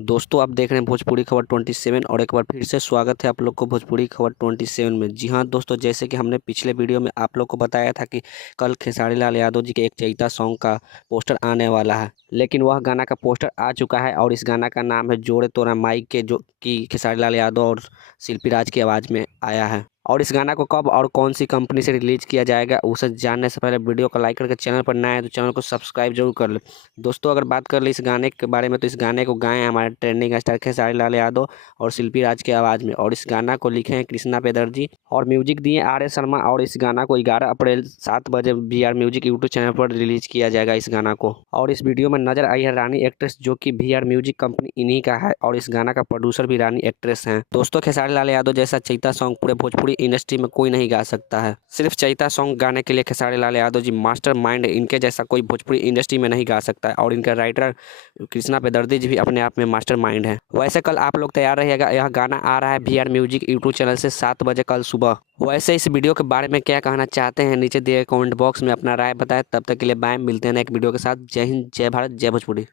दोस्तों आप देख रहे हैं भोजपुरी खबर 27 और एक बार फिर से स्वागत है आप लोग को भोजपुरी खबर 27 में। जी हाँ दोस्तों, जैसे कि हमने पिछले वीडियो में आप लोग को बताया था कि कल खेसारी लाल यादव जी के एक चैता सॉन्ग का पोस्टर आने वाला है, लेकिन वह गाना का पोस्टर आ चुका है और इस गाना का नाम है जोड़े तोरा माई के, जो कि खेसारी लाल यादव और शिल्पी राज की आवाज़ में आया है। और इस गाना को कब और कौन सी कंपनी से रिलीज किया जाएगा उसे जानने से पहले वीडियो को लाइक करके चैनल पर नया है तो चैनल को सब्सक्राइब जरूर कर ले। दोस्तों अगर बात कर ले इस गाने के बारे में तो इस गाने को गाए हैं हमारे ट्रेंडिंग स्टार खेसारी लाल यादव और शिल्पी राज की आवाज़ में, और इस गाना को लिखे हैं कृष्णा बेदर्जी और म्यूजिक दिए आर एस शर्मा। और इस गाना को 11 अप्रैल 7 बजे VR म्यूजिक यूट्यूब चैनल पर रिलीज किया जाएगा इस गाना को। और इस वीडियो में नजर आई है रानी एक्ट्रेस, जो कि VR म्यूजिक कंपनी इन्हीं का है, और इस गाना का प्रोड्यूसर भी रानी एक्ट्रेस हैं। दोस्तों खेसारी लाल यादव जैसा चैता सॉन्ग पूरे भोजपुरी इंडस्ट्री में कोई नहीं गा सकता है। सिर्फ चैता सॉन्ग गाने के लिए खेसारी लाल यादव जी मास्टर माइंड, इनके जैसा कोई भोजपुरी इंडस्ट्री में नहीं गा सकता है। और इनका राइटर कृष्णा बेदर्जी जी भी अपने आप में मास्टर माइंड है। वैसे कल आप लोग तैयार रहिएगा, यह गाना आ रहा है VR म्यूजिक यूट्यूब चैनल से 7 बजे कल सुबह। वैसे इस वीडियो के बारे में क्या कहना चाहते हैं नीचे दिए कमेंट बॉक्स में अपना राय बताएं। तब तक के लिए बाय, मिलते हैं एक वीडियो के साथ। जय हिंद, जय भारत, जय भोजपुरी।